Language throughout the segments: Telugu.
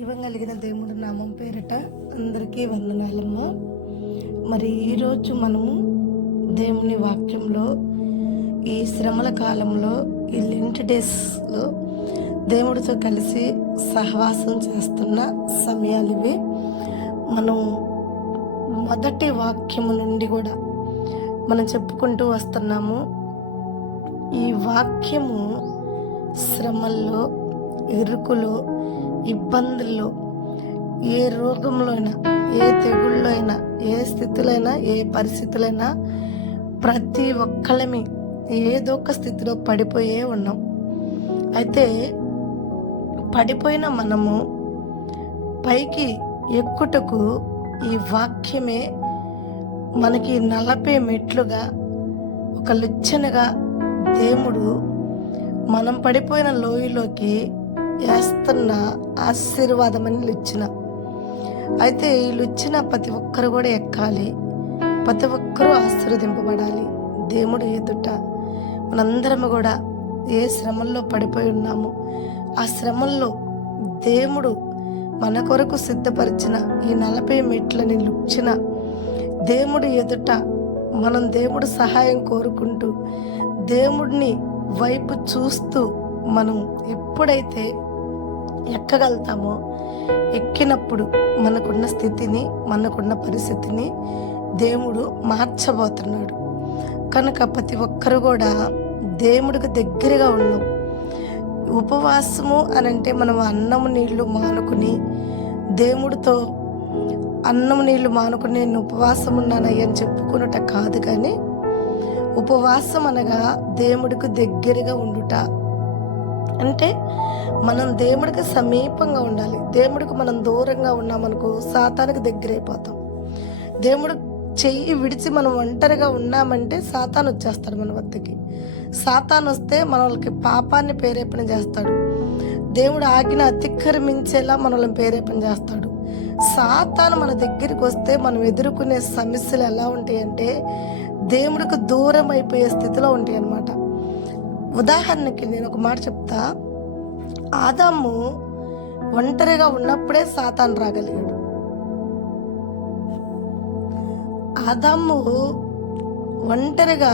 జీవం కలిగిన దేవుడి నామం పేరిట అందరికీ వందనాలమ్మా. మరి ఈరోజు మనము దేవుని వాక్యంలో ఈ శ్రమల కాలంలో ఈ లెంట్ డేస్లో దేవుడితో కలిసి సహవాసం చేస్తున్న సమయాలు ఇవి. మనం మొదటి వాక్యము నుండి కూడా మనం చెప్పుకుంటూ వస్తున్నాము. ఈ వాక్యము శ్రమల్లో, ఇరుకులో, ఇబ్బందుల్లో, ఏ రోగంలో అయినా, ఏ తెగుళ్ళో అయినా, ఏ స్థితిలో అయినా, ఏ పరిస్థితులైనా ప్రతి ఒక్కళ్ళమి ఏదో ఒక స్థితిలో పడిపోయే ఉన్నాం. అయితే పడిపోయిన మనము పైకి ఎక్కుటకు ఈ వాక్యమే మనకి 40 మెట్లుగా ఒక లుచ్చనగా దేవుడు మనం పడిపోయిన లోయలోకి వేస్తున్న ఆశీర్వాదమని లుచ్చిన. అయితే ఈ లుచ్చిన ప్రతి ఒక్కరు కూడా ఎక్కాలి, ప్రతి ఒక్కరూ ఆశీర్వదింపబడాలి. దేవుడు ఎదుట మనందరము కూడా ఏ శ్రమల్లో పడిపోయి ఉన్నాము, ఆ శ్రమల్లో దేవుడు మన కొరకు సిద్ధపరిచిన ఈ 40 మెట్లని లుచ్చిన దేవుడు ఎదుట మనం దేవుడు సహాయం కోరుకుంటూ దేవుడిని వైపు చూస్తూ మనం ఎప్పుడైతే ఎక్కగలుగుతామో, ఎక్కినప్పుడు మనకున్న స్థితిని, మనకున్న పరిస్థితిని దేవుడు మార్చబోతున్నాడు. కనుక ప్రతి ఒక్కరు కూడా దేవుడికి దగ్గరగా ఉన్నాం. ఉపవాసము అని అంటే మనం అన్నము నీళ్లు మానుకుని దేవుడితో అన్నము నీళ్లు మానుకుని నేను ఉపవాసం ఉన్నానయ్య అని చెప్పుకున్నట కాదు, కానీ ఉపవాసం అనగా దేవుడికి దగ్గరగా ఉండుట అంటే మనం దేవుడికి సమీపంగా ఉండాలి. దేవుడికి మనం దూరంగా ఉన్నామనుకో సాతానికి దగ్గర అయిపోతాం. దేవుడు చెయ్యి విడిచి మనం ఒంటరిగా ఉన్నామంటే సాతాను వచ్చేస్తాడు మన వద్దకి. సాతాను వస్తే మనకి పాపాన్ని ప్రేరేపణ చేస్తాడు. దేవుడు ఆజ్ఞ అతిక్రమించేలా మనల్ని ప్రేరేపణ చేస్తాడు. సాతాను మన దగ్గరికి వస్తే మనం ఎదుర్కొనే సమస్యలు ఎలా ఉంటాయంటే దేవుడికి దూరం అయిపోయే స్థితిలో ఉంటాయి అన్నమాట. ఉదాహరణకి నేను ఒక మాట చెప్తా. ఆదాము ఒంటరిగా ఉన్నప్పుడే సాతాను రాగలిగాడు. ఆదాము ఒంటరిగా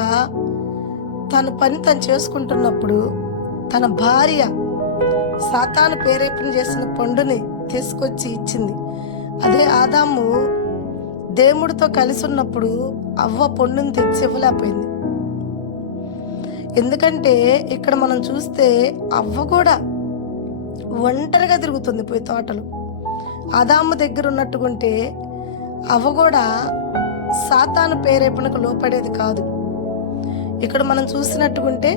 తన పని తను చేసుకుంటున్నప్పుడు తన భార్య సాతాను ప్రేరేపణ చేసిన పండుని తీసుకొచ్చి ఇచ్చింది. అదే ఆదాము దేవుడితో కలిసి ఉన్నప్పుడు అవ్వ పండుని తెచ్చి ఇవ్వలేకపోయింది. ఎందుకంటే ఇక్కడ మనం చూస్తే అవ్వ కూడా ఒంటరిగా తిరుగుతుంది పోయి తోటలు. ఆదాము దగ్గర ఉన్నట్టుకుంటే అవ్వ కూడా సాతాను ప్రేరేపణకు లోపడేది కాదు. ఇక్కడ మనం చూసినట్టుకుంటే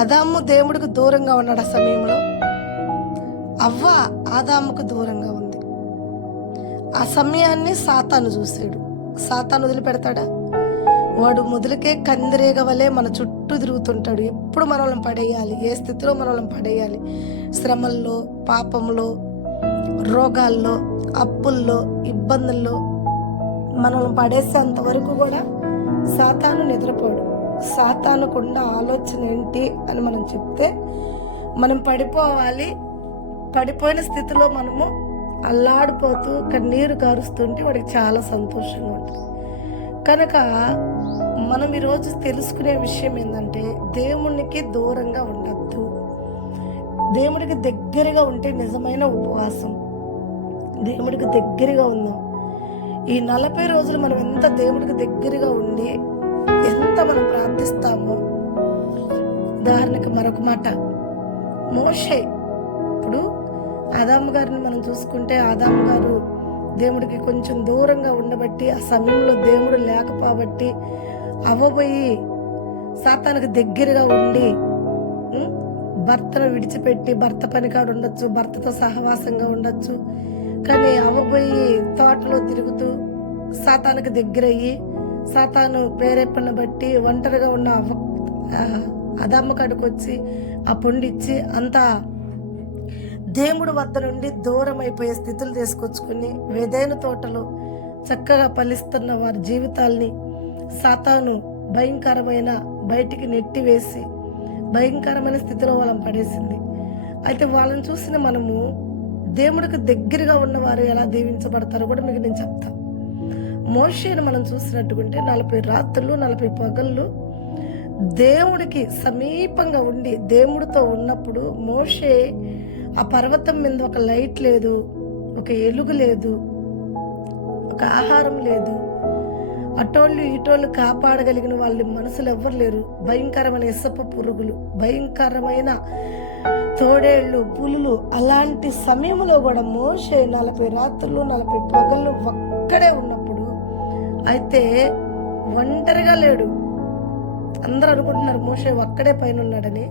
ఆదాము దేవుడికి దూరంగా ఉన్నాడు. ఆ సమయంలో అవ్వ ఆదాముకు దూరంగా ఉంది. ఆ సమయాన్ని సాతాను చూశాడు. సాతాను వదిలిపెడతాడా? వాడు మొదలకే కందిరేగ వలె మన చుట్టూ తిరుగుతుంటాడు. ఎప్పుడు మనల్ని పడేయాలి, ఏ స్థితిలో మనల్ని పడేయాలి, శ్రమల్లో, పాపంలో, రోగాల్లో, అప్పుల్లో, ఇబ్బందుల్లో మనల్ని పడేసేంత వరకు కూడా సాతాను నిద్రపోడు. సాతానుకున్న ఆలోచన ఏంటి అని మనం చెప్తే మనం పడిపోవాలి. పడిపోయిన స్థితిలో మనము అల్లాడిపోతూ కన్నీరు కారుస్తుంటే వాడికి చాలా సంతోషంగా ఉంటుంది. కనుక మనం ఈరోజు తెలుసుకునే విషయం ఏంటంటే దేవునికి దూరంగా ఉండద్దు. దేవుడికి దగ్గరగా ఉంటే నిజమైన ఉపవాసం. దేవుడికి దగ్గరగా ఉందాం. ఈ 40 రోజులు మనం ఎంత దేవుడికి దగ్గరగా ఉండి ఎంత మనం ప్రార్థిస్తామో. ఉదాహరణకి మరొక మాట, మోషే. ఇప్పుడు ఆదాము గారిని మనం చూసుకుంటే ఆదాము గారు దేవుడికి కొంచెం దూరంగా ఉండబట్టి, ఆ సమయంలో దేవుడు లేకపోబట్టి అవ్వబోయి సాతానికి దగ్గరగా ఉండి భర్తను విడిచిపెట్టి భర్త పనికాడు ఉండొచ్చు, భర్తతో సహవాసంగా ఉండొచ్చు. కానీ అవ్వబోయి తోటలో తిరుగుతూ సాతానికి దగ్గరయ్యి సాతాను ప్రేరేపణ బట్టి ఒంటరిగా ఉన్న ఆదాము కాడికి వచ్చి ఆ పొండిచ్చి అంతా దేవుడి వద్ద నుండి దూరం అయిపోయే స్థితులు తీసుకొచ్చుకుని వేదైన తోటలో చక్కగా ఫలిస్తున్న వారి జీవితాల్ని సాతాను భయంకరమైన బయటికి నెట్టివేసి భయంకరమైన స్థితిలో వాళ్ళని పడేసింది. అయితే వాళ్ళని చూసిన మనము దేవుడికి దగ్గరగా ఉన్నవారు ఎలా దీవించబడతారో కూడా మీకు నేను చెప్తాను. మోషేను మనం చూసినట్టుకుంటే 40 రాత్రులు 40 పగళ్ళు దేవుడికి సమీపంగా ఉండి దేవుడితో ఉన్నప్పుడు మోషే ఆ పర్వతం మీద ఒక లైట్ లేదు, ఒక ఎలుగు లేదు, ఒక ఆహారం లేదు, అటోళ్ళు ఇటోళ్ళు కాపాడగలిగిన వాళ్ళ మనసులు ఎవ్వరు లేరు. భయంకరమైన ఇసప పురుగులు, భయంకరమైన తోడేళ్ళు, పులులు. అలాంటి సమయంలో కూడా మోషే 40 రాత్రులు 40 పగళ్ళు ఒక్కడే ఉన్నప్పుడు అయితే ఒంటరిగా లేడు. అందరూ అనుకుంటున్నారు మోషే ఒక్కడే పైన ఉన్నాడని.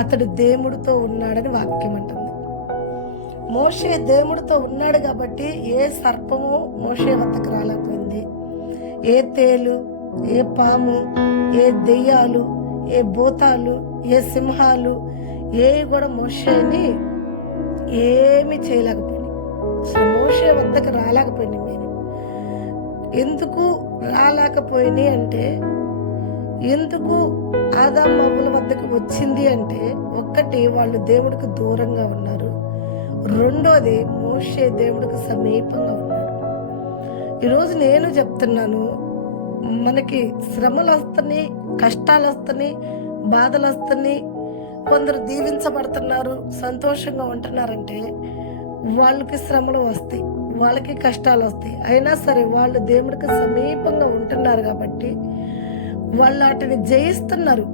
అతడు దేవుడితో ఉన్నాడని వాక్యం అంటుంది. మోషే దేవుడితో ఉన్నాడు కాబట్టి ఏ సర్పము మోషే వద్దకు రాలేకపోయింది. ఏ తేలు, ఏ పాము, ఏ దెయ్యాలు, ఏ భూతాలు, ఏ సింహాలు ఏ కూడా మోషేని ఏమి చేయలేకపోయినాయి. మోషే వద్దకు రాలేకపోయినాయి. నేను ఎందుకు రాలేకపోయినాయి అంటే, ఎందుకు ఆదాము అవ్వల వద్దకు వచ్చింది అంటే, ఒక్కటి వాళ్ళు దేవుడికి దూరంగా ఉన్నారు, రెండోది మోషే దేవుడికి సమీపంగా ఉన్నాడు. ఈరోజు నేను చెప్తున్నాను, మనకి శ్రమలు వస్తున్నాయి, కష్టాలు వస్తున్నాయి, బాధలు వస్తున్నాయి, కొందరు దీవించబడుతున్నారు, సంతోషంగా ఉంటున్నారంటే వాళ్ళకి శ్రమలు వస్తాయి, వాళ్ళకి కష్టాలు వస్తాయి. అయినా సరే వాళ్ళు దేవుడికి సమీపంగా ఉంటున్నారు కాబట్టి వాళ్ళు వాటిని జయిస్తున్నారు.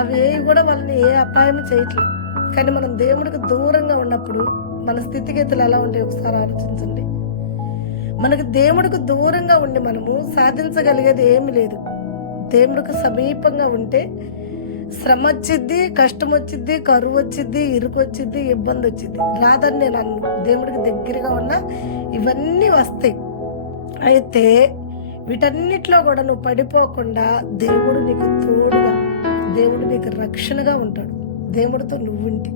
అవి కూడా వాళ్ళని ఏ అపాయం చేయట్లేదు. కానీ మనం దేవుడికి దూరంగా ఉన్నప్పుడు మన స్థితిగతులు ఎలా ఉంటాయి ఒకసారి ఆలోచించండి. మనకు దేవుడికి దూరంగా ఉండి మనము సాధించగలిగేది ఏమి లేదు. దేవుడికి సమీపంగా ఉంటే శ్రమ వచ్చిద్ది, కష్టం వచ్చిద్ది, కరువు వచ్చిద్ది, ఇరుకు వచ్చిద్ది, ఇబ్బంది వచ్చిద్ది. రాదని నేను అన్ను. దేవుడికి దగ్గరగా ఉన్నా ఇవన్నీ వస్తాయి. అయితే వీటన్నిటిలో కూడా నువ్వు పడిపోకుండా దేవుడు నీకు తోడుగా, దేవుడు నీకు రక్షణగా ఉంటాడు. దేవుడితో నువ్వుంటే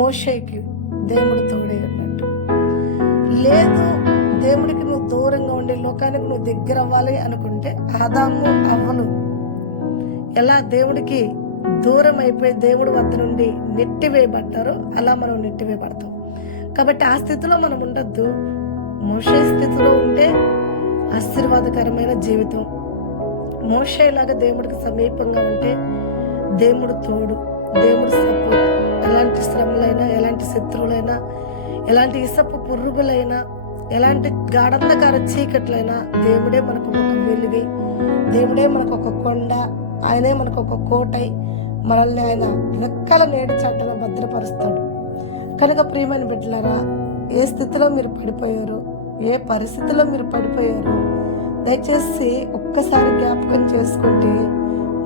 మోషేకి దేవుడు తోడే ఉన్నట్టు. లేదు దేవుడికి నువ్వు దూరంగా ఉండి లోకానికి నువ్వు దగ్గర అవ్వాలి అనుకుంటే ఆదాము అవ్వలు ఎలా దేవుడికి దూరం అయిపోయి దేవుడి వద్ద నుండి నెట్టివేయబడ్డారో అలా మనం నెట్టివేయబడతాం. కాబట్టి ఆ స్థితిలో మనం ఉండొద్దు. మోషే స్థితిలో ఉంటే ఆశీర్వాదకరమైన జీవితం. మోషేలాగా దేవుడికి సమీపంగా ఉంటే దేవుడు తోడు, దేవుడు సపోర్ట్. ఎలాంటి శ్రమలైనా, ఎలాంటి శత్రువులైనా, ఎలాంటి ఇసపు పురుగులైనా, ఎలాంటి గాఢంధకార చీకట్లైనా దేవుడే మనకు ఒక వెలుగై, దేవుడే మనకు ఒక కొండ, ఆయనే మనకు ఒక కోటై మనల్ని ఆయన రెక్కల నేడి చాటున భద్రపరుస్తాడు. కనుక ప్రియమైన బిడ్డలారా, ఏ స్థితిలో మీరు పడిపోయారో, ఏ పరిస్థితిలో మీరు పడిపోయారో దయచేసి ఒక్కసారి జ్ఞాపకం చేసుకుంటే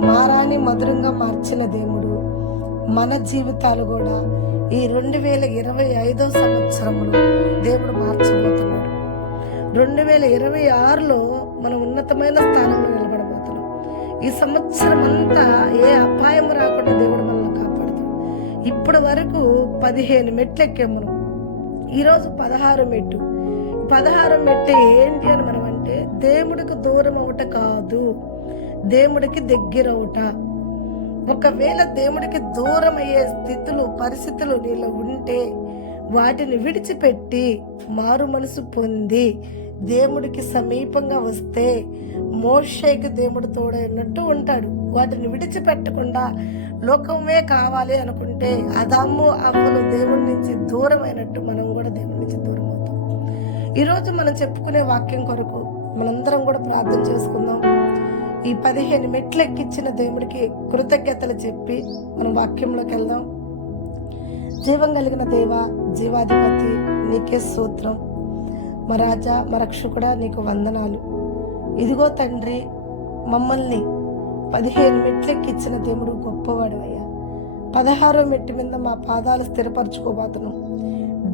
మారాని మధురంగా మార్చిన దేవుడు మన జీవితాలు కూడా ఈ 2025 సంవత్సరంలో దేవుడు మార్చబోతున్నాడు. 2026లో మనం ఉన్నతమైన స్థానంలో నిలబడబోతున్నాం. ఈ సంవత్సరం అంతా ఏ అపాయం రాకుండా దేవుడు మనల్ని కాపాడుతాడు. ఇప్పటి వరకు 15 మెట్లు ఎక్కాం మనం. ఈరోజు 16 మెట్టు. 16 మెట్టు ఏంటి అని మనం అంటే, దేవుడికి దూరం అవుట కాదు, దేవుడికి దగ్గర అవుట. ఒకవేళ దేవుడికి దూరం అయ్యే స్థితులు, పరిస్థితులు నీలో ఉంటే వాటిని విడిచిపెట్టి మారు మనసు పొంది దేవుడికి సమీపంగా వస్తే మోషేకి దేవుడు తోడైనట్టు ఉంటాడు. వాటిని విడిచిపెట్టకుండా లోకమే కావాలి అనుకుంటే ఆదాము అవ్వలు దేవుడి నుంచి దూరం అయినట్టు మనం కూడా దేవుడి నుంచి దూరం అవుతాం. ఈరోజు మనం చెప్పుకునే వాక్యం కొరకు మనందరం కూడా ప్రార్థన చేసుకుందాం. ఈ 15 మెట్లు ఎక్కించిన దేవుడికి కృతజ్ఞతలు చెప్పి మనం వాక్యంలోకి వెళ్దాం. జీవం కలిగిన దేవ, జీవాధిపతి, నీకే స్తోత్రం. మా రాజా, మా రక్షకుడా, నీకు వందనాలు. ఇదిగో తండ్రి, మమ్మల్ని 15 మెట్లు ఎక్కించిన దేవుడు గొప్పవాడు అయ్యా. 16వ మెట్టు మీద మా పాదాలు స్థిరపరచుకోబోతున్నాం,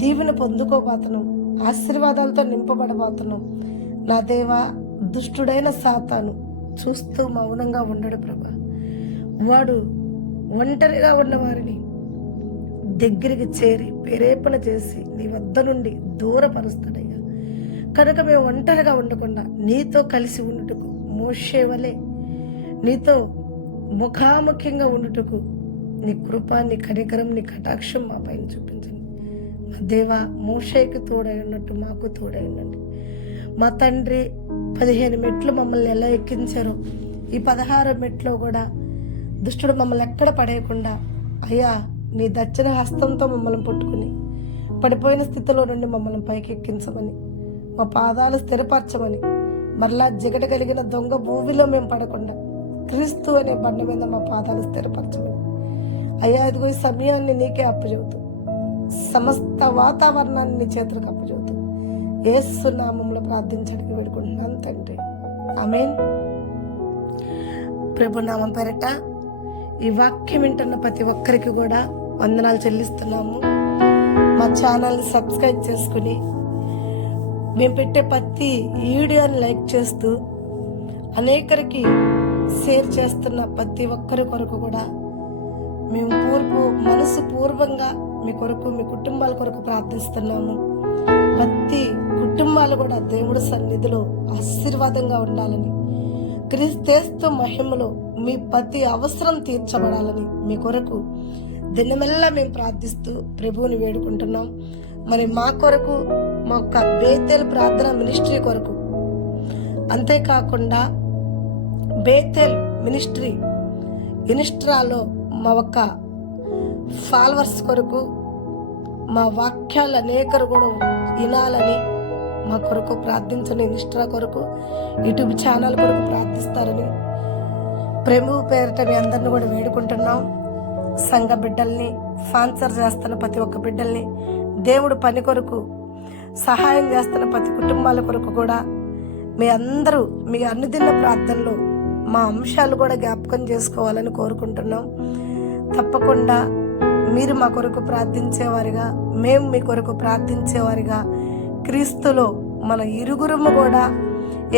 దీవెన పొందుకోబోతున్నాం, ఆశీర్వాదాలతో నింపబడబోతున్నాం. నా దేవా, దుష్టుడైన సాతాను చూస్తూ మౌనంగా ఉండడు ప్రభా. వాడు ఒంటరిగా ఉన్నవారిని దగ్గరికి చేరి ప్రేరేపణ చేసి నీ వద్ద నుండి దూరపరుస్తాడయ్యా. కనుక మేము ఒంటరిగా ఉండకుండా నీతో కలిసి ఉండుటకు, మోషే వలె నీతో ముఖాముఖిగా ఉండుటకు నీ కృప, నీ కనికరం, నీ కటాక్షం మా పైన చూపించండి. మా దేవా, మోషేకి తోడై ఉన్నట్టు మాకు తోడై ఉండండి. మా తండ్రి 15 మెట్లు మమ్మల్ని ఎలా ఎక్కించారో ఈ 16 మెట్లో కూడా దుష్టుడు మమ్మల్ని ఎక్కడ పడేయకుండా అయ్యా నీ దచ్చన హస్తంతో మమ్మల్ని పట్టుకుని పడిపోయిన స్థితిలో నుండి మమ్మల్ని పైకి ఎక్కించమని, మా పాదాలు స్థిరపరచమని, మరలా జిగట కలిగిన దొంగ భూమిలో మేము పడకుండా క్రీస్తు అనే బండ మీద మా పాదాలు స్థిరపరచమని అయ్యా, ఇదిగో ఈ సమయాన్ని నీకే అప్పచెబుతూ సమస్త వాతావరణాన్ని నీ చేతులకు అప్పచెబుతూ యేసు నామములో ప్రార్థించడానికి వేడుకుంటున్నాను తండ్రి, ఆమేన్. ప్రభు నామం పేరట ఈ వాక్యం వింటున్న ప్రతి ఒక్కరికి కూడా వందనాలు చెల్లిస్తున్నాము. మా ఛానల్ని సబ్స్క్రైబ్ చేసుకుని మేము పెట్టే ప్రతి వీడియోని లైక్ చేస్తూ అనేకరికి షేర్ చేస్తున్న ప్రతి ఒక్కరి కొరకు కూడా మేము మనసు పూర్వంగా మీ కొరకు, మీ కుటుంబాల కొరకు ప్రార్థిస్తున్నాము. ప్రతి కుటుంబాలు కూడా దేవుడి సన్నిధిలో ఆశీర్వాదంగా ఉండాలని, క్రీస్తు మహిమలో మీ ప్రతి అవసరం తీర్చబడాలని మీ కొరకు దినమెల్లా మేము ప్రార్థిస్తూ ప్రభువుని వేడుకుంటున్నాం. మరి మా కొరకు, మా యొక్క బేతేల్ ప్రార్థన మినిస్ట్రీ కొరకు, అంతేకాకుండా బేతేల్ మినిస్ట్రీ ఇన్స్టాలో మా ఒక్క ఫాలోవర్స్ కొరకు, మా వాక్యాలు అనేకరు కూడా వినాలని మా కొరకు ప్రార్థించని, ఇన్స్టా కొరకు, యూట్యూబ్ ఛానల్ కొరకు ప్రార్థిస్తారని ప్రభు పేరిట మీ అందరిని కూడా వేడుకుంటున్నాం. సంఘ బిడ్డల్ని, స్పాన్సర్ చేస్తున్న ప్రతి ఒక్క బిడ్డల్ని, దేవుడు పని కొరకు సహాయం చేస్తున్న ప్రతి కుటుంబాల కొరకు కూడా మీ అందరూ మీ అనుదిన ప్రార్థనలో మా అంశాలు కూడా జ్ఞాపకం చేసుకోవాలని కోరుకుంటున్నాం. తప్పకుండా మీరు మా కొరకు ప్రార్థించేవారిగా, మేము మీ కొరకు ప్రార్థించేవారిగా క్రీస్తులో మన ఇరుగురుము కూడా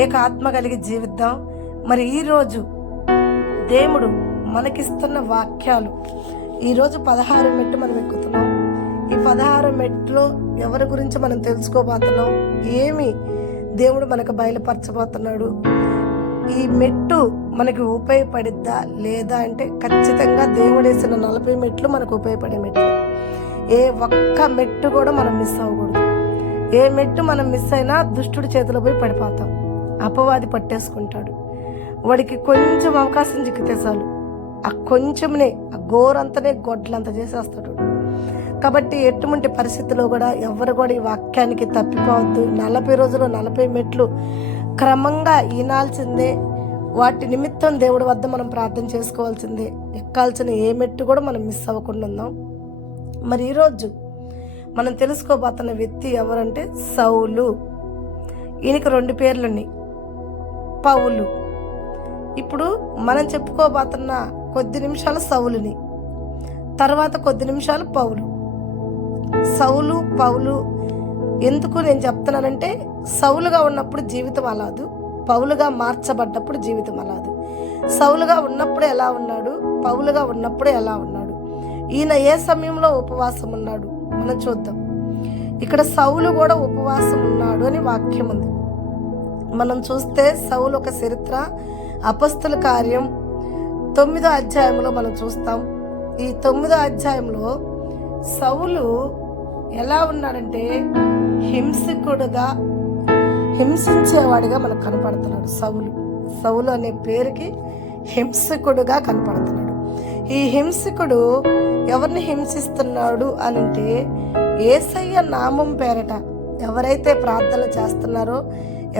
ఏక ఆత్మ కలిగి జీవిద్దాం. మరి ఈరోజు దేవుడు మనకిస్తున్న వాక్యాలు, ఈరోజు 16 మెట్టు మనం ఎక్కుతున్నాం. ఈ 16 మెట్లో ఎవరి గురించి మనం తెలుసుకోబోతున్నాం, ఏమి దేవుడు మనకు బయలుపరచబోతున్నాడు, ఈ మెట్టు మనకి ఉపయోగపడిద్దా లేదా అంటే ఖచ్చితంగా దేవుడు వేసిన 40 మెట్లు మనకు ఉపయోగపడే మెట్లు. ఏ ఒక్క మెట్టు కూడా మనం మిస్ అవ్వకూడదు. ఏ మెట్టు మనం మిస్ అయినా దుష్టుడి చేతిలో పోయి పడిపోతాం, అపవాది పట్టేసుకుంటాడు. వాడికి కొంచెం అవకాశం చిక్కితే చాలు, ఆ కొంచెంనే ఆ గోరంతనే గొడ్లంత చేసేస్తాడు. కాబట్టి ఎటువంటి పరిస్థితిలో కూడా ఎవరు కూడా ఈ వాక్యానికి తప్పిపోవద్దు. 40 రోజులు 40 మెట్లు క్రమంగా ఈనాల్సిందే. వాటి నిమిత్తం దేవుడి వద్ద మనం ప్రార్థన చేసుకోవాల్సిందే. ఎక్కాల్సిన ఏ మెట్టు కూడా మనం మిస్ అవ్వకుండా ఉందాం. మరి ఈరోజు మనం తెలుసుకోబోతున్న వ్యక్తి ఎవరంటే సౌలు. ఈయనకి 2 పేర్లున్నాయి, పౌలు. ఇప్పుడు మనం చెప్పుకోబోతున్న కొద్ది నిమిషాలు సౌలుని, తర్వాత కొద్ది నిమిషాలు పౌలు. సౌలు, పౌలు ఎందుకు నేను చెప్తున్నానంటే, సౌలుగా ఉన్నప్పుడు జీవితం అలాదు, పౌలుగా మార్చబడ్డప్పుడు జీవితం అలాదు. సౌలుగా ఉన్నప్పుడు ఎలా ఉన్నాడు, పౌలుగా ఉన్నప్పుడు ఎలా ఉన్నాడు, ఈయన ఏ సమయంలో ఉపవాసం ఉన్నాడు మనం చూద్దాం. ఇక్కడ సౌలు కూడా ఉపవాసం ఉన్నాడు అని వాక్యం ఉంది. మనం చూస్తే సౌలు ఒక చరిత్ర అపొస్తలుల కార్యం 9వ అధ్యాయంలో మనం చూస్తాం. ఈ 9వ అధ్యాయంలో సౌలు ఎలా ఉన్నాడంటే హింసకుడుగా, హింసించేవాడిగా మనకు కనపడుతున్నాడు. సౌలు అనే పేరుకి హింసకుడుగా కనపడుతున్నాడు. ఈ హింసకుడు ఎవరిని హింసిస్తున్నాడు అని అంటే, యేసయ్య నామం పేరట ఎవరైతే ప్రార్థనలు చేస్తున్నారో,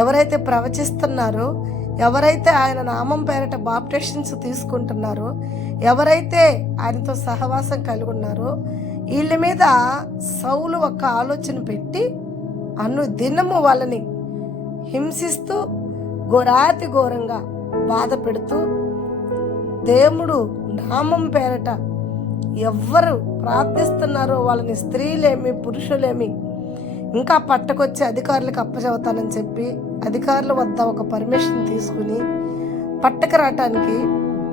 ఎవరైతే ప్రవచిస్తున్నారో, ఎవరైతే ఆయన నామం పేరట బాప్టిషన్స్ తీసుకుంటున్నారో, ఎవరైతే ఆయనతో సహవాసం కలిగి ఉన్నారో, వీళ్ళ మీద సౌలు ఒక ఆలోచన పెట్టి దినము వాళ్ళని హింసిస్తూ ఘోరాతి ఘోరంగా బాధ పెడుతూ, దేవుడు నామం పేరట ఎవ్వరు ప్రార్థిస్తున్నారో వాళ్ళని స్త్రీలేమి పురుషులేమి ఇంకా పట్టకొచ్చి అధికారులకు అప్పచెబుతానని చెప్పి అధికారుల వద్ద ఒక పర్మిషన్ తీసుకుని పట్టకు రావటానికి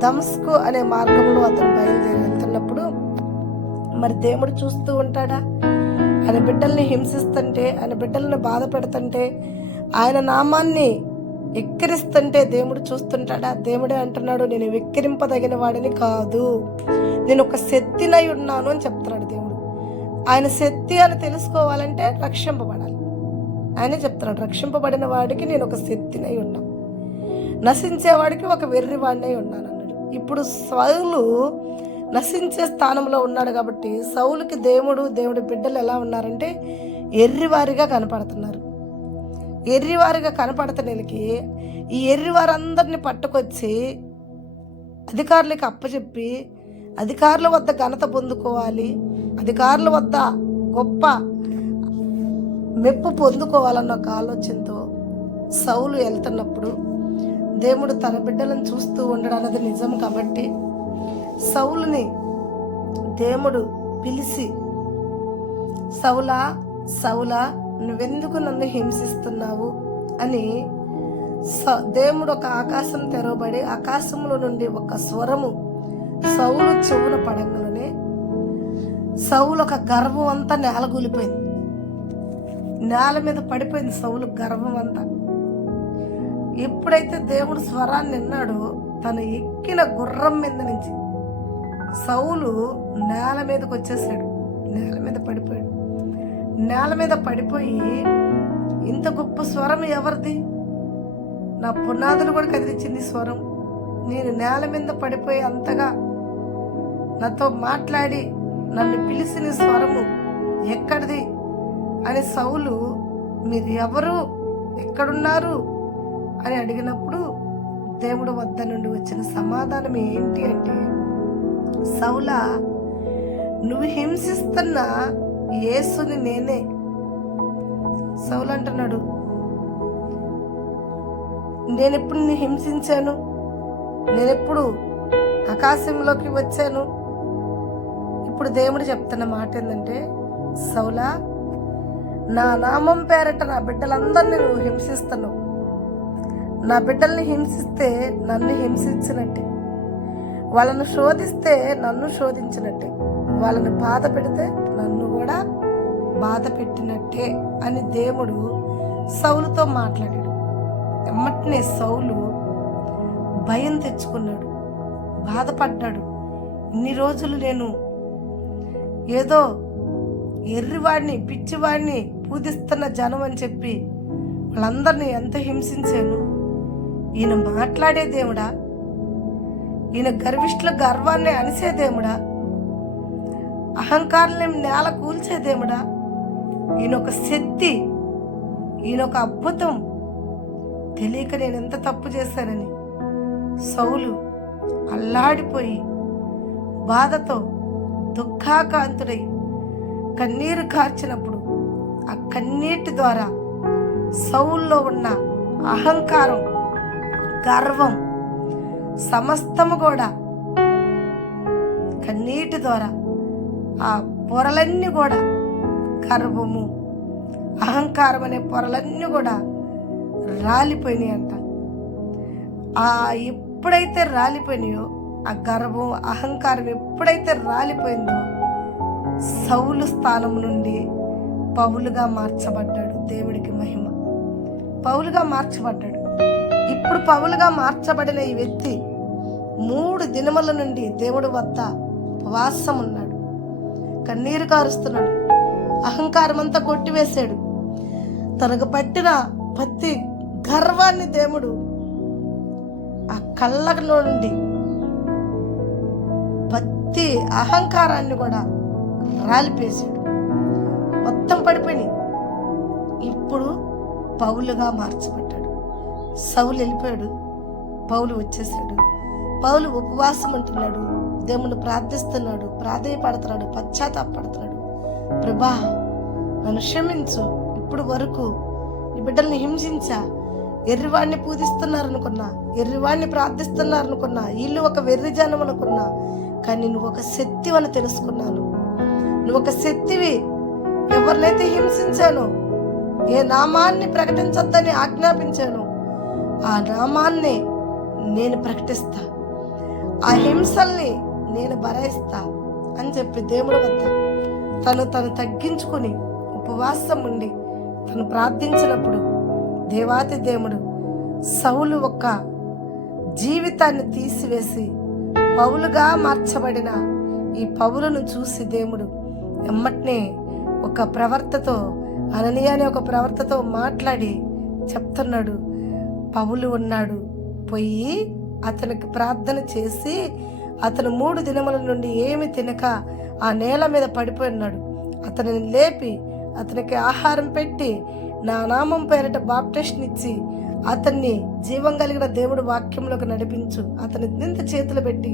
దమస్కు అనే మార్గంలో అతను బయలుదేరి వెళ్తున్నప్పుడు, మరి దేవుడు చూస్తూ ఉంటాడా? ఆయన బిడ్డల్ని హింసిస్తుంటే, ఆయన బిడ్డల్ని బాధ పెడుతుంటే, ఆయన నామాన్ని ఎక్కిరిస్తుంటే దేవుడు చూస్తుంటాడా? దేవుడే అంటున్నాడు, నేను వెక్కిరింపదగిన వాడిని కాదు, నేను ఒక శక్తినై ఉన్నాను అని చెప్తున్నాడు దేవుడు. ఆయన శక్తి అని తెలుసుకోవాలంటే రక్షింపబడాలి. ఆయనే చెప్తున్నాడు, రక్షింపబడిన వాడికి నేను ఒక శక్తినై ఉన్నా, నశించేవాడికి ఒక వెర్రివాడినై ఉన్నాను అన్నాడు. ఇప్పుడు సౌలు నశించే స్థానంలో ఉన్నాడు కాబట్టి సౌలుకి దేవుడి బిడ్డలు ఎలా ఉన్నారంటే ఎర్రివారిగా కనపడుతున్నారు. ఎర్రివారిగా కనపడతనేకి ఈ ఎర్రివారందరినీ పట్టుకొచ్చి అధికారులకి అప్పచెప్పి అధికారుల వద్ద ఘనత పొందుకోవాలి, అధికారుల వద్ద గొప్ప మెప్పు పొందుకోవాలన్న ఒక ఆలోచనతో సౌలు వెళ్తున్నప్పుడు దేవుడు తన బిడ్డలను చూస్తూ ఉండడం అనేది నిజం కాబట్టి సౌలుని దేవుడు పిలిచి, సౌలా సౌలా నువ్వెందుకు నన్ను హింసిస్తున్నావు అని దేవుడు ఒక ఆకాశం తెరవబడి ఆకాశంలో నుండి ఒక స్వరము సౌలు చెవున పడంగానే సౌలు ఒక గర్వం అంతా నేలగూలిపోయింది, నేల మీద పడిపోయింది సౌలు గర్వం అంతా. ఎప్పుడైతే దేవుడు స్వరాన్ని విన్నాడో తను ఎక్కిన గుర్రం మీద నుంచి సౌలు నేల మీదకి వచ్చేసాడు, నేల మీద పడిపోయాడు. నేల మీద పడిపోయి ఇంత గొప్ప స్వరం ఎవరిది, నా పునాదులు కూడా కదిలించింది స్వరం, నేను నేల మీద పడిపోయి అంతగా నాతో మాట్లాడి నన్ను పిలిచిన స్వరము ఎక్కడిది అని సౌలు మీరు ఎవరు, ఎక్కడున్నారు అని అడిగినప్పుడు దేవుడు వద్ద నుండి వచ్చిన సమాధానం ఏంటి అంటే, సౌలా నువ్వు హింసిస్తున్న యేసుని నేనే. సౌలు అంటున్నాడు, నేనెప్పుడు నిన్ను హింసించాను, నేనెప్పుడు ఆకాశంలోకి వచ్చాను. ఇప్పుడు దేవుడు చెప్తున్న మాట ఏంటంటే, సౌలా నా నామం పేరట నా బిడ్డలందరినీ నువ్వు హింసిస్తున్నావు, నా బిడ్డల్ని హింసిస్తే నన్ను హింసించినట్టే, వాళ్ళను శోధిస్తే నన్ను శోధించినట్టే, వాళ్ళని బాధ పెడితే నన్ను కూడా బాధ పెట్టినట్టే అని దేవుడు సౌలుతో మాట్లాడాడు. ఎమ్మటనే సౌలు భయం తెచ్చుకున్నాడు, బాధపడ్డాడు. ఇన్ని రోజులు నేను ఏదో ఎర్రివాడిని పిచ్చివాడిని పూజిస్తున్న జనం అని చెప్పి వాళ్ళందరినీ ఎంత హింసించాను. ఈయన మాట్లాడే దేవుడా, ఈయన గర్విష్ఠుల గర్వాన్ని అణిసే దేవుడా, అహంకారాన్ని నేల కూల్చే దేవుడా, ఈయన ఒక శక్తి, ఈయన ఒక అద్భుతం. తెలియక నేను ఎంత తప్పు చేశానని సౌలు అల్లాడిపోయి బాధతో దుఃఖాకాంతుడై కన్నీరు కార్చినప్పుడు ఆ కన్నీటి ద్వారా సౌల్లో ఉన్న అహంకారం, గర్వం సమస్తము కూడా కన్నీటి ద్వారా ఆ పొరలన్నీ కూడా, గర్వము అహంకారం అనే పొరలన్నీ కూడా రాలిపోయినాయి అంట. ఎప్పుడైతే రాలిపోయినాయో ఆ గర్వం అహంకారం ఎప్పుడైతే రాలిపోయిందో సౌలు స్థానం నుండి పౌలుగా మార్చబడ్డాడు. దేవుడికి మహిమ. పౌలుగా మార్చబడ్డాడు. ఇప్పుడు పౌలుగా మార్చబడిన ఈ వ్యక్తి 3 దినముల నుండి దేవుడి వద్ద ఉపవాసం ఉన్నాడు, కన్నీరు కారుస్తున్నాడు, అహంకారం అంతా కొట్టివేశాడు. తనకు పట్టిన ప్రతి గర్వాన్ని దేవుడు ఆ కళ్ళలో నుండి ప్రతి అహంకారాన్ని కూడా రాలిపేశాడు, మొత్తం పడిపోయినాయి. ఇప్పుడు పౌలుగా మార్చబడ్డాడు. సౌలు వెళ్ళిపోయాడు, పౌలు వచ్చేసాడు. పౌలు ఉపవాసం అంటున్నాడు, దేవుని ప్రార్థిస్తున్నాడు, ప్రాధేయపడుతున్నాడు, పశ్చాత్తాపడుతున్నాడు. ప్రభా నన్ను క్షమించు, ఇప్పుడు వరకు నీ బిడ్డల్ని హింసించా, ఎర్రివాడిని పూజిస్తున్నారనుకున్నా, ఎర్రివాడిని ప్రార్థిస్తున్నారనుకున్నా, వీళ్ళు ఒక వెర్రి జనం అనుకున్నా, కానీ నువ్వు ఒక శక్తివని తెలుసుకున్నాను. నువ్వు ఒక శక్తివి. ఎవరినైతే హింసించానో, ఏ నామాన్ని ప్రకటించొద్దని ఆజ్ఞాపించాను, ఆ నామాన్ని నేను ప్రకటిస్తా, ఆ హింసల్ని నేను భరాయిస్తా అని చెప్పి దేవుడి వద్ద తను తగ్గించుకుని ఉపవాసం ఉండి తను ప్రార్థించినప్పుడు దేవాతి దేవుడు సౌలు ఒక్క జీవితాన్ని తీసివేసి పౌలుగా మార్చబడిన ఈ పౌలును చూసి దేవుడు ఎమ్మటనే ఒక ప్రవర్తతో, అననీయ అనే ఒక ప్రవర్తతో మాట్లాడి చెప్తున్నాడు, పౌలు ఉన్నాడు, పోయి అతనికి ప్రార్థన చేసి అతను 3 దినముల నుండి ఏమి తినక ఆ నేల మీద పడిపోయి ఉన్నాడు. అతనిని లేపి అతనికి ఆహారం పెట్టి నా నామం పేరిట బాప్టిస్ట్ ఇచ్చి అతన్ని జీవం కలిగిన దేవుడు వాక్యంలోకి నడిపించు, అతని నింద చేతులు పెట్టి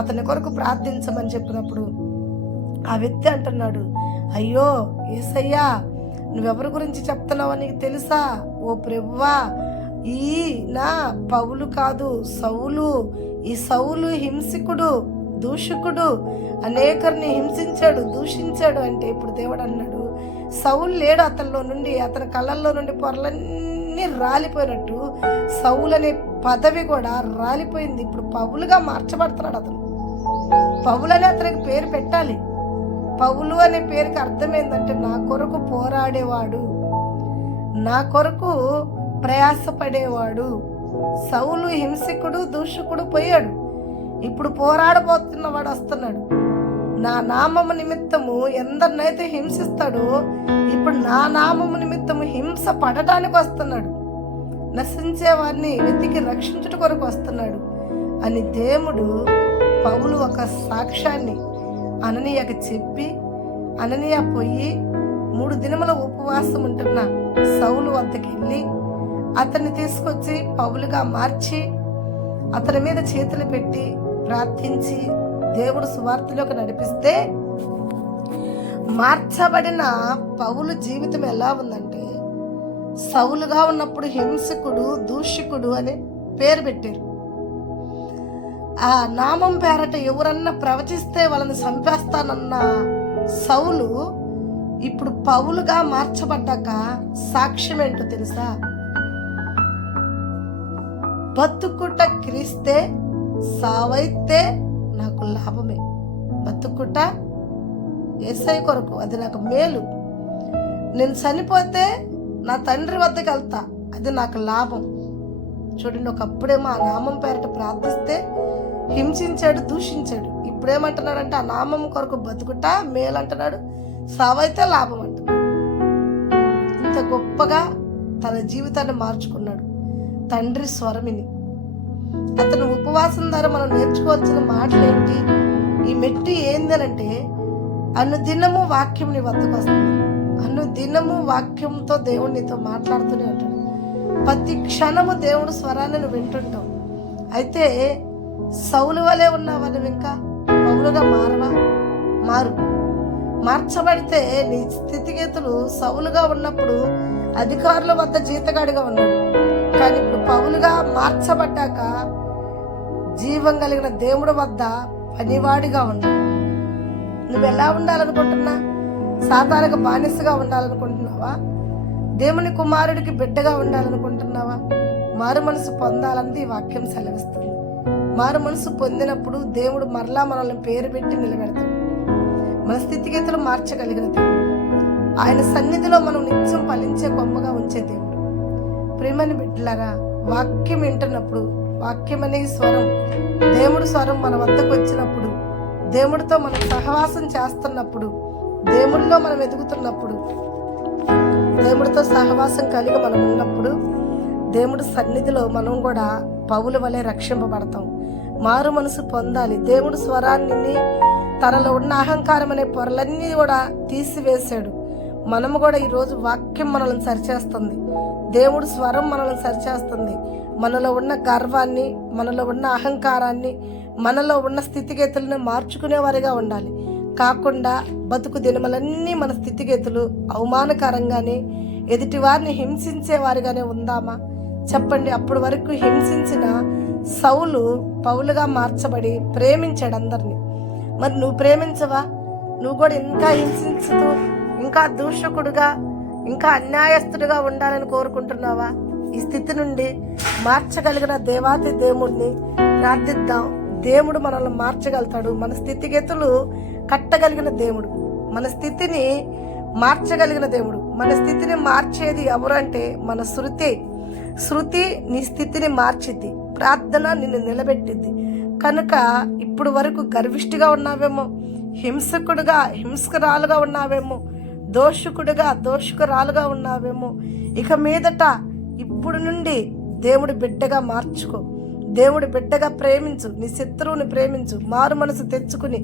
అతని కొరకు ప్రార్థించమని చెప్పినప్పుడు ఆ వ్యక్తి అంటున్నాడు, అయ్యో యేసయ్యా, నువ్వెవరి గురించి చెప్తున్నావో నీకు తెలుసా? ఓ ప్రభువా, ఈ నా పౌలు కాదు, సౌలు. ఈ సౌలు హింసకుడు, దూషకుడు, అనేకరిని హింసించాడు, దూషించాడు. అంటే ఇప్పుడు దేవుడు అన్నాడు, సౌలు లేడు అతనిలో నుండి, అతని కళ్ళల్లో నుండి పొరలన్నీ రాలిపోయినట్టు సౌలు అనే పదవి కూడా రాలిపోయింది. ఇప్పుడు పౌలుగా మార్చబడుతున్నాడు అతను. పౌలు అనే అతనికి పేరు పెట్టాలి. పౌలు అనే పేరుకి అర్థం ఏంటంటే నా కొరకు పోరాడేవాడు, నా కొరకు ప్రయాసపడేవాడు. సౌలు హింసకుడు, దూషకుడు పోయాడు, ఇప్పుడు పోరాడబోతున్నవాడు వస్తున్నాడు. నా నామము నిమిత్తము ఎందరినైతే హింసిస్తాడో ఇప్పుడు నా నామము నిమిత్తము హింస పడటానికి వస్తున్నాడు, నశించే వారిని వెతికి రక్షించుట కొరకు వస్తున్నాడు అని దేవుడు పౌలు ఒక సాక్ష్యాన్ని అననీయకు చెప్పి, అననీయ పోయి 3 దినముల ఉపవాసం ఉంటున్న సౌలు వద్దకు వెళ్ళి అతన్ని తీసుకొచ్చి పౌలుగా మార్చి అతని మీద చేతులు పెట్టి ప్రార్థించి దేవుడు సువార్తలోకి నడిపిస్తే మార్చబడిన పౌలు జీవితం ఎలా ఉందంటే, సౌలుగా ఉన్నప్పుడు హింసకుడు, దూషకుడు అని పేరు పెట్టారు. ఆ నామం పేరట ఎవరన్నా ప్రవచిస్తే వాళ్ళని చంపేస్తానన్న సౌలు ఇప్పుడు పౌలుగా మార్చబడ్డాక సాక్ష్యం ఏంటో తెలుసా? బతుకుట క్రీస్తే, సావైతే నాకు లాభమే. బతుకుట యేసయ్య కొరకు, అది నాకు మేలు. నేను చనిపోతే నా తండ్రి వద్దకు వెళ్తా, అది నాకు లాభం. చూడండి, ఒకప్పుడేమో ఆ నామం పేరట ప్రార్థిస్తే హింసించాడు, దూషించాడు. ఇప్పుడేమంటున్నాడంటే ఆ నామం కొరకు బతుకుట మేలు అంటున్నాడు, సావైతే లాభం అంటున్నాడు. ఇంత గొప్పగా తన జీవితాన్ని మార్చుకున్నాడు తండ్రి స్వరమిని. అతను ఉపవాసం ద్వారా మనం నేర్చుకోవాల్సిన మాటలు ఏంటి? ఈ మెట్టి ఏందనంటే, అనుదినము వాక్యం నీ వద్దకు వస్తుంది. అనుదినము వాక్యంతో దేవుడు నీతో మాట్లాడుతూనే ఉంటాడు. ప్రతి క్షణము దేవుడు స్వరాన్ని నువ్వు వింటుంటావు. అయితే సౌలు వలె ఉన్నావా నువ్వు? ఇంకా పౌలుగా మారవా? మార్చబడితే నీ స్థితిగతులు సౌలుగా ఉన్నప్పుడు అధికారుల వద్ద జీతగాడిగా ఉన్నాడు, కానీ ఇప్పుడు పౌలుగా మార్చబడ్డాక జీవం కలిగిన దేవుడి వద్ద పనివాడిగా ఉన్నాడు. నువ్వు ఎలా ఉండాలనుకుంటున్నా? సాతానుకు బానిసగా ఉండాలనుకుంటున్నావా? దేవుని కుమారుడికి బిడ్డగా ఉండాలనుకుంటున్నావా? మారు మనసు పొందాలని ఈ వాక్యం సెలవిస్తుంది. మారు మనసు పొందినప్పుడు దేవుడు మరలా మనల్ని పేరు పెట్టి నిలబెడతాడు. మన స్థితిగతులు మార్చగలిగిన దేవుడు, ఆయన సన్నిధిలో మనం నిత్యం ఫలించే కొమ్మగా ఉంచే దేవుడు. ప్రేమని బిడ్డలారా, వాక్యం వింటున్నప్పుడు, వాక్యం అనే స్వరం, దేవుడు స్వరం మన వద్దకు వచ్చినప్పుడు, దేవుడితో మనం సహవాసం చేస్తున్నప్పుడు, దేవుడిలో మనం ఎదుగుతున్నప్పుడు, దేవుడితో సహవాసం కలిగి మనం ఉన్నప్పుడు, దేవుడి సన్నిధిలో మనం కూడా పౌలు వలె రక్షింపబడతాం. మారు మనసు పొందాలి. దేవుడు స్వరాన్ని, తనలో ఉన్న అహంకారం అనే పొరలన్నీ కూడా తీసివేశాడు. మనము కూడా ఈరోజు వాక్యం మనల్ని సరిచేస్తుంది. దేవుడు స్వరం మనల్ని సరిచేస్తుంది. మనలో ఉన్న గర్వాన్ని, మనలో ఉన్న అహంకారాన్ని, మనలో ఉన్న స్థితిగతులను మార్చుకునేవారిగా ఉండాలి. కాకుండా బతుకు దినములన్నీ మన స్థితిగతులు అవమానకరంగానే, ఎదుటివారిని హింసించేవారిగానే ఉందామా? చెప్పండి. అప్పటి వరకు హింసించిన సౌలు పౌలుగా మార్చబడి ప్రేమించాడు అందరినీ. మరి నువ్వు ప్రేమించవా? నువ్వు కూడా ఇంకా హింసించుతూ, ఇంకా దూషకుడుగా, ఇంకా అన్యాయస్తుడిగా ఉండాలని కోరుకుంటున్నావా? ఈ స్థితి నుండి మార్చగలిగిన దేవాతి దేవుడిని ప్రార్థిద్దాం. దేవుడు మనల్ని మార్చగలుగుతాడు. మన స్థితిగతులు కట్టగలిగిన దేవుడు, మన స్థితిని మార్చగలిగిన దేవుడు. మన స్థితిని మార్చేది ఎవరంటే మన శృతి నీ స్థితిని మార్చిద్ది. ప్రార్థన నిన్ను నిలబెట్టిద్ది. కనుక ఇప్పుడు వరకు గర్విష్ఠిగా ఉన్నావేమో, హింసకుడుగా, హింసకురాలుగా ఉన్నావేమో, దోషకురాలుగా ఉన్నావేమో, ఇక మీదట ఇప్పుడు నుండి దేవుడి బిడ్డగా మార్చుకో, దేవుడి బిడ్డగా ప్రేమించు, నీ శత్రువుని ప్రేమించు, మారు మనసు తెచ్చుకుని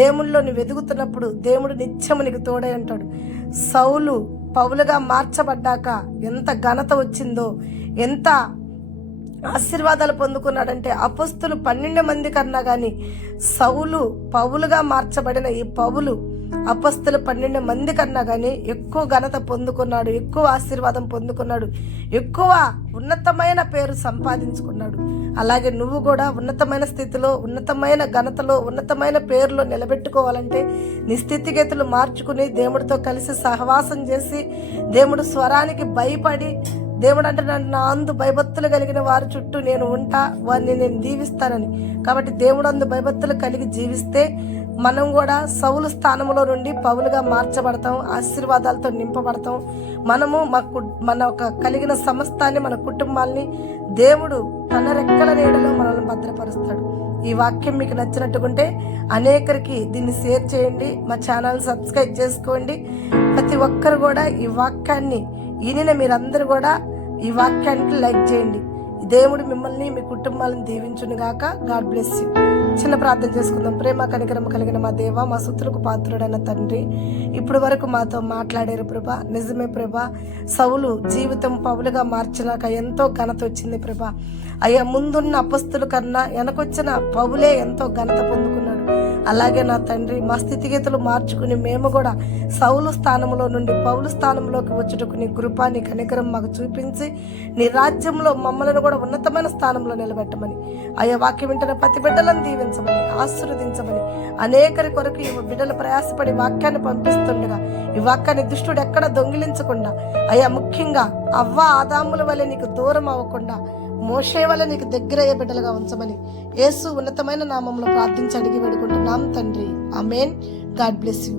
దేవుళ్ళో నువ్వు ఎదుగుతున్నప్పుడు దేవుడు నిత్యము నీకు తోడై ఉంటాడు. సౌలు పౌలుగా మార్చబడ్డాక ఎంత ఘనత వచ్చిందో, ఎంత ఆశీర్వాదాలు పొందుకున్నాడంటే అపొస్తలులు 12 మంది కన్నా కానీ సౌలు పౌలుగా మార్చబడిన ఈ పౌలు అపొస్తలులు 12 మంది కన్నా కానీ ఎక్కువ ఘనత పొందుకున్నాడు, ఎక్కువ ఆశీర్వాదం పొందుకున్నాడు, ఎక్కువ ఉన్నతమైన పేరు సంపాదించుకున్నాడు. అలాగే నువ్వు కూడా ఉన్నతమైన స్థితిలో, ఉన్నతమైన ఘనతలో, ఉన్నతమైన పేరులో నిలబెట్టుకోవాలంటే నీ స్థితిగతులు మార్చుకుని దేవుడితో కలిసి సహవాసం చేసి దేవుడు స్వరానికి భయపడి, దేవుడు అంటే నా అందు భయభక్తులు కలిగిన వారి చుట్టూ నేను ఉంటా, వారిని నేను దీవిస్తానని. కాబట్టి దేవుడు అందు భయభక్తులు కలిగి జీవిస్తే మనం కూడా సౌలు స్థానంలో నుండి పౌలుగా మార్చబడతాం, ఆశీర్వాదాలతో నింపబడతాం. మనము మన ఒక కలిగిన సమస్తాన్ని, మన కుటుంబాల్ని దేవుడు తన రెక్కల నీడలో మనల్ని భద్రపరుస్తాడు. ఈ వాక్యం మీకు నచ్చినట్టుకుంటే అనేకరికి దీన్ని షేర్ చేయండి, మా ఛానల్ సబ్స్క్రైబ్ చేసుకోండి. ప్రతి ఒక్కరు కూడా ఈ వాక్యాన్ని మీరందరూ కూడా ఈ వాక్యానికి లైక్ చేయండి. దేవుడు మిమ్మల్ని, మీ కుటుంబాలను దీవించును గాక. God bless you. చిన్న ప్రార్థన చేసుకుందాం. ప్రేమ కనికరం కలిగిన మా దేవ, మా స్తుతులకు పాత్రుడైన తండ్రి, ఇప్పుడు వరకు మాతో మాట్లాడారు ప్రభా. నిజమే ప్రభా, సౌలు జీవితం పౌలుగా మార్చినాక ఎంతో ఘనత వచ్చింది ప్రభా. అయ్యా, ముందున్న అపొస్తలుల కన్నా వెనకొచ్చిన పౌలే ఎంతో ఘనత పొందుకున్నాడు. అలాగే నా తండ్రి, మా స్థితిగతులు మార్చుకుని మేము కూడా సౌలు స్థానంలో నుండి పౌలు స్థానంలోకి వచ్చుటకు నీ కృప, నీ కనికరం మాకు చూపించి నీ రాజ్యంలో మమ్మల్ని కూడా ఉన్నతమైన స్థానంలో నిలబెట్టమని, అయ్యా వాక్యం వింటున్న ప్రతి బిడ్డలను దీవించమని, ఆశీర్వదించమని, అనేకరి కొరకు ఈ బిడ్డలు ప్రయాసపడి వాక్యాన్ని పంపిస్తుండగా ఈ వాక్యాన్ని దుష్టుడు ఎక్కడ దొంగిలించకుండా, అయ్యా ముఖ్యంగా అవ్వ ఆదాముల వలె నీకు దూరం అవ్వకుండా మోషే వల్ల నీకు దగ్గరయ్యే బిడ్డలుగా ఉంచమని యేసు ఉన్నతమైన నామంలో ప్రార్థించి అడిగి వేడుకుంటున్నాం తండ్రి. ఆమేన్. God bless you.